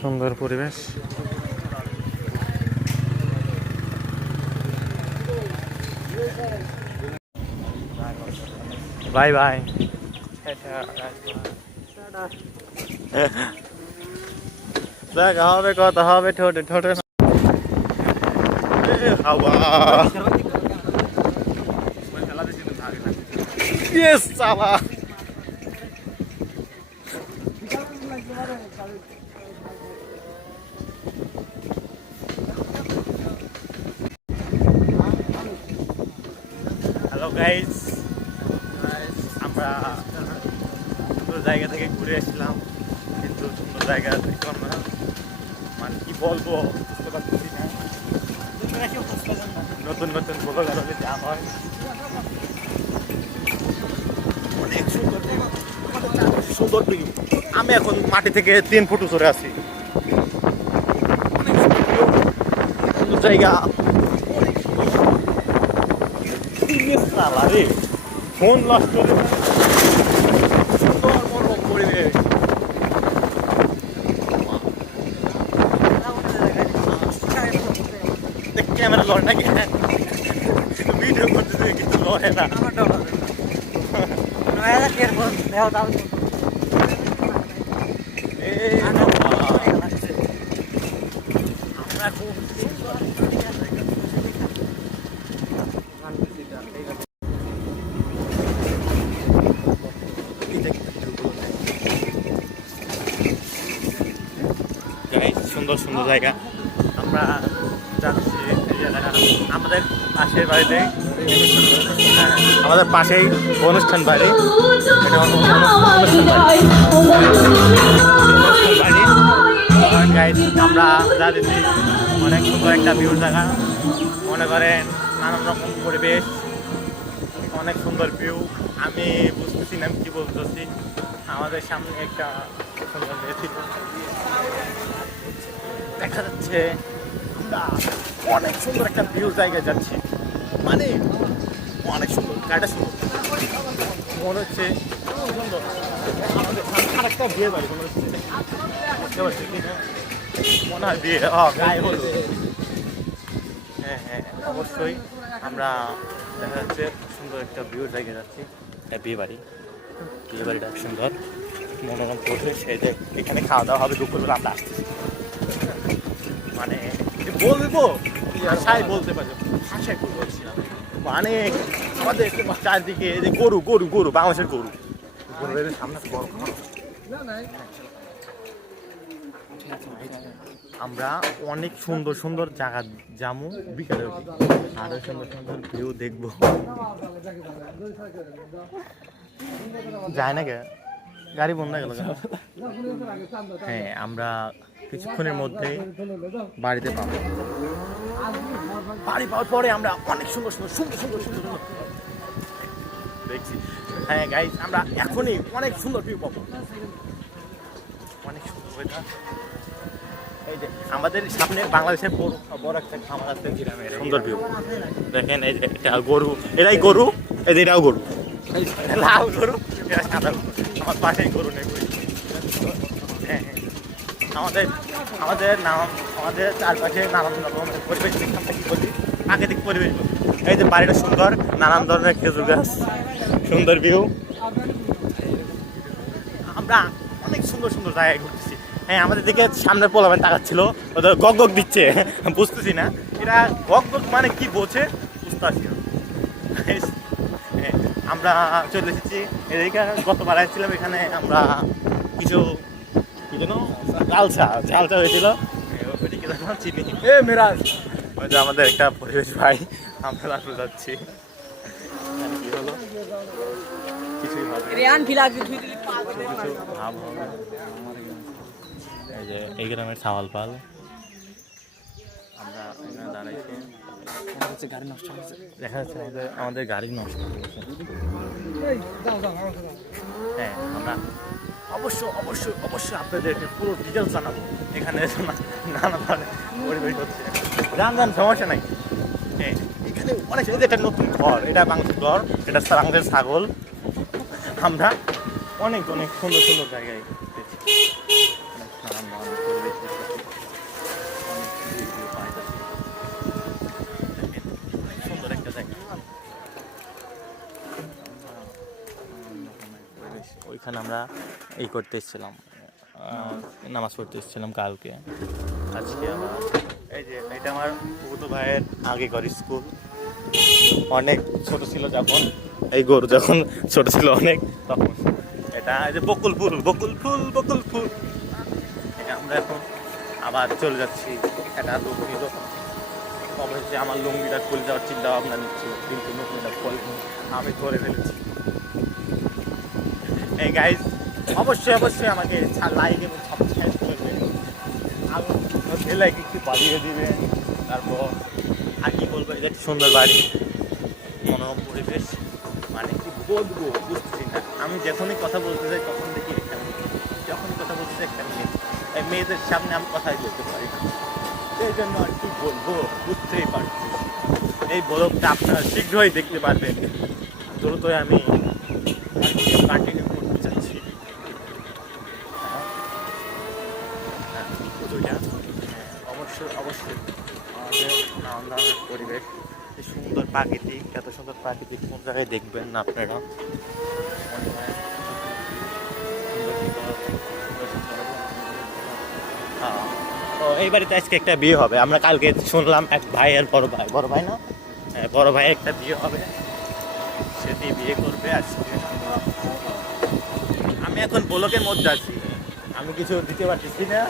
সুন্দর পরিবেশ। Bye bye. দেখা হবে, কথা হবে ঠোঁটে ঠোঁটে। হাওয়া ইয়েস চালা। হ্যালো গাইস, আমরা সুন্দর জায়গা থেকে ঘুরে এসেছিলাম, কিন্তু সুন্দর জায়গা দেখলাম না। মানে কি বলবো বুঝতে পারতেছি না। নতুন নতুন ব্লগ আরো যা হয়, অনেক সুন্দর জায়গা, সুন্দর ভিউ। আমি এখন মাটি থেকে 3 ফুট উপরে আছি। অনেক সুন্দর জায়গা, ফোন লস করে সুন্দর মনোরম পরিবেশ। ক্যামেরা লড়ে নাকি? ভিডিও করতে কিছু লড়ে না। সুন্দর সুন্দর জায়গা আমরা যাচ্ছি। আমাদের পাশের বাড়িতে, আমাদের পাশেই অনুষ্ঠান বাড়ি। এটা অনুষ্ঠান বাড়ি। আমরা যা দিচ্ছি অনেক সুন্দর একটা ভিউ জায়গা, মনে করেন নানান রকম পরিবেশ, অনেক সুন্দর ভিউ। আমি বুঝতেছি না কি বলতেছি। আমাদের সামনে একটা সুন্দর মেয়ে ছিল, দেখা যাচ্ছে আমরা অনেক সুন্দর একটা ভিউ জায়গায় যাচ্ছি। মানে অনেক সুন্দর, গাড়িটা সুন্দর মনে হচ্ছে, সুন্দর। আমাদের আরেকটা বিয়ে বাড়ি মনে হচ্ছে, বুঝতে পারছি কিনা, মনে হয় বিয়ে গায়ে হলো। হ্যাঁ হ্যাঁ, অবশ্যই আমরা দেখা যাচ্ছে সুন্দর একটা ভিউ জায়গায় যাচ্ছি। বিয়ে বাড়ি, বিয়ে বাড়িটা সুন্দর মনোরম পরিবেশ। এই যে এখানে খাওয়া দাওয়া হবে দুপুরবেলা, আমরা আসতেছি। মানে বলবো ভাষায় বলতে পারছি, ভাষায় বলছি না। মানে আমাদের চারদিকে যে গরু গরু গরু বাংলাদেশের গরু, সামনে আমরা অনেক সুন্দর সুন্দর জায়গা যাবো বিকালে, আরো সুন্দর সুন্দর ভিউ দেখবো। যায় না কে, গাড়ি বন্ধ হয়ে গেল। হ্যাঁ, আমরা কিছুক্ষণের মধ্যে বাড়িতে পাবো। বাড়ি পাওয়ার পরে আমরা অনেক সুন্দর সুন্দর সুন্দর সুন্দর সুন্দর সুন্দর দেখছি। হ্যাঁ গাইস, আমরা এখনই অনেক সুন্দর ভিউ পাবো, অনেক সুন্দর ওয়েদার। এই যে আমাদের সামনে বাংলাদেশের বড় একটা খামার আছে, সুন্দর ভিউ দেখেন। এই যে এটা গরু, এটাই গরু, এই যে এটাও গরু, লাল গরু, এটা সাদা গরু। আমার পাশেই গরু নেই। হ্যাঁ হ্যাঁ, আমাদের আমাদের আমাদের চারপাশে নানান রকমের পরিবেশ, কি বলি, প্রাকৃতিক পরিবেশ। এই যে বাড়িটা সুন্দর, নানান ধরনের খেজুর গাছ, সুন্দর ভিউ। আমরা অনেক সুন্দর সুন্দর জায়গায় ঘুরতেছি। হ্যাঁ, আমাদের দিকে সামনে পোলাবেন তাকাচ্ছিল, ওদের গগ গগ দিচ্ছে, বুঝতেছি না এরা গগ গগ মানে কি বোঝে, বুঝতে পারছি না। আমরা চলে এসেছি এদিকে, গতবার আসছিলাম এখানে আমরা কিছু কি যেন ঝালসা হয়েছিল, চিনি মেরাজ। আমাদের একটা পরিবেশ ভাই, আমরা আসলে যাচ্ছি, কি হলো কিছুই হবে, এই যে এই গ্রামের সাওয়াল পাল। আমরা এখানে দাঁড়াইছি, গাড়ি নষ্ট হয়েছে, দেখা যাচ্ছে আমাদের গাড়ি নষ্ট হয়েছে। হ্যাঁ, আমরা অবশ্যই আপনাদেরকে পুরো ডিটেলস জানাবো। এখানে নানা ধরনের পরিবেশ হচ্ছে, জান সমস্যা নাই। হ্যাঁ, এখানে অনেক একটা নতুন ঘর, এটা বাংলাদেশের ঘর, এটা বাংলাদেশের ছাগল। আমরা অনেক অনেক সুন্দর সুন্দর জায়গায় নানান ধরনের পরিবেশ। ওইখানে আমরা এই করতে এসেছিলাম, নামাজ পড়তে এসেছিলাম কালকে। আজকে আবার এই যে এটা আমার ছোটো ভাইয়ের আগেকার স্কুল। অনেক ছোট ছিল যখন, এই গরু যখন ছোট ছিল অনেক, তখন এটা এই যে বকুল ফুল বকুল ফুল বকুল ফুল। আমরা এখন আবার চলে যাচ্ছি। এটা লুঙ্গি তো অবশ্যই আমার লুঙ্গিটা খুলে যাওয়ার চিন্তা ভাবনা নিচ্ছি, কিন্তু লুঙ্গিটা আমি করে ফেলেছি। এই গাইজ অবশ্যই আমাকে লাইক এবং সাবস্ক্রাইব করবেন, আলো লাইক একটু বাড়িয়ে দিবেন। তারপর আর কি বলবো, এটা সুন্দর বাড়ি, মনোরম পরিবেশ, মানে কি বলবো বুঝতেছি না। আমি যখনই কথা বলতে যাই তখন দেখি এখানে, যখনই কথা বলতে যাই এখানে এই মেয়েদের সামনে আমি কথাই বলতে পারি না। সেই জন্য আর কি বলবো বুঝতেই পারছি। এই ব্লগটা আপনারা শীঘ্রই দেখতে পারবেন, দ্রুতই আমি কন্টিনিউ করতে চাচ্ছি। অবশ্যই আমাদের নানান পরিবেশ, এই সুন্দর প্রাকৃতিক, এত সুন্দর প্রাকৃতিক কোন জায়গায় দেখবেন না আপনারা। তো এই বাড়িতে আজকে একটা বিয়ে হবে, আমরা কালকে শুনলাম এক ভাই আর বড় ভাই না, বড় ভাই একটা বিয়ে হবে, সেটি বিয়ে করবে আজকে। আমি এখন ব্লকের মধ্যে আছি, আমি কিছু দিতে পারতেছি না,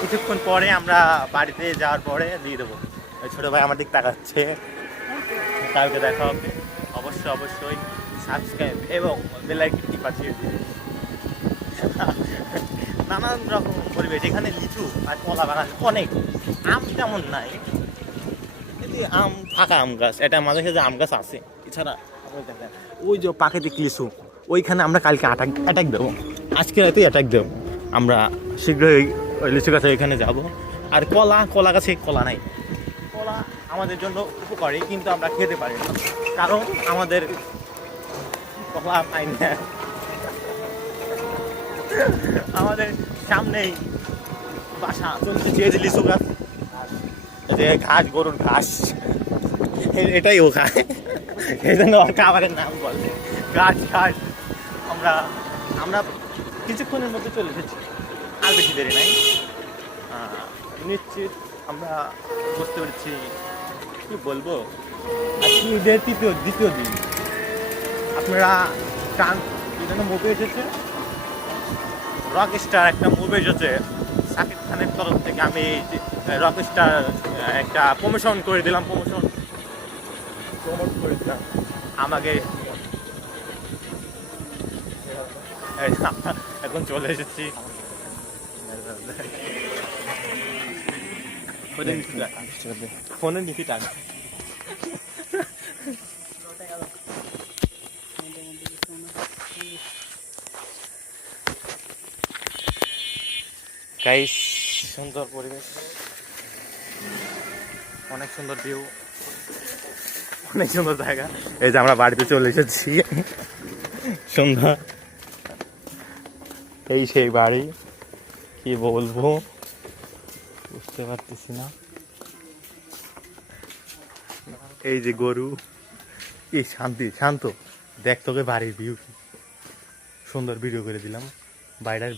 কিছুক্ষণ পরে আমরা বাড়িতে যাওয়ার পরে দিয়ে দেবো। ওই ছোটো ভাই আমার দিক তাকাচ্ছে, কালকে দেখা হবে। অবশ্যই সাবস্ক্রাইব এবং বেল আইকনটি বাজিয়ে দিবে। নানান রকম পরিবেশ, এখানে লিচু আর কলা বাগান অনেক, আম তেমন নাই, কিন্তু আম ফাঁকা আম গাছ, এটা মাঝে সাঝে আম গাছ আছে। এছাড়া ওই যে প্রাকৃতিক লিচু, ওইখানে আমরা কালকে অ্যাটাক দেবো, আজকে রাতে অ্যাটাক দেবো। আমরা শীঘ্রই ওই লিচু গাছে ওইখানে যাবো। আর কলা গাছে কলা নাই, কলা আমাদের জন্য উপকারী, কিন্তু আমরা খেতে পারি না, কারণ আমাদের কলা পাই না। আমাদের সামনেই বাসা চলতে চেয়েছে লিচু গাছ, যে ঘাস, গরুর ঘাস, এটাই ও খায়, এই জন্য ওর খাবারের নাম বলে ঘাস। আমরা কিছুক্ষণের মধ্যে চলে এসেছি, আর বেশি দেরি নাই, নিশ্চিত আমরা বুঝতে পেরেছি। কি বলবো, আজকে ঈদের দ্বিতীয় দিন। আপনারা টান মুভি এসেছে, রকস্টার একটা মুভি এসেছে শাকিব খানের তরফ থেকে। আমি রকস্টার একটা প্রমোট করে দিলাম আমাকে। এখন চলে এসেছি, ফোনে নিচে টাকা। গাইস সুন্দর পরিবেশ, অনেক সুন্দর ভিউ, অনেক সুন্দর জায়গা। এই যে আমরা বাড়িতে চলে এসেছি, সন্ধ্যা, এই সেই বাড়ি, কি বলবো বুঝতে পারতেছি না। এই যে গরু, কি শান্ত, দেখ তোকে বাড়ির ভিউ, সুন্দর ভিডিও করে দিলাম বাইরের।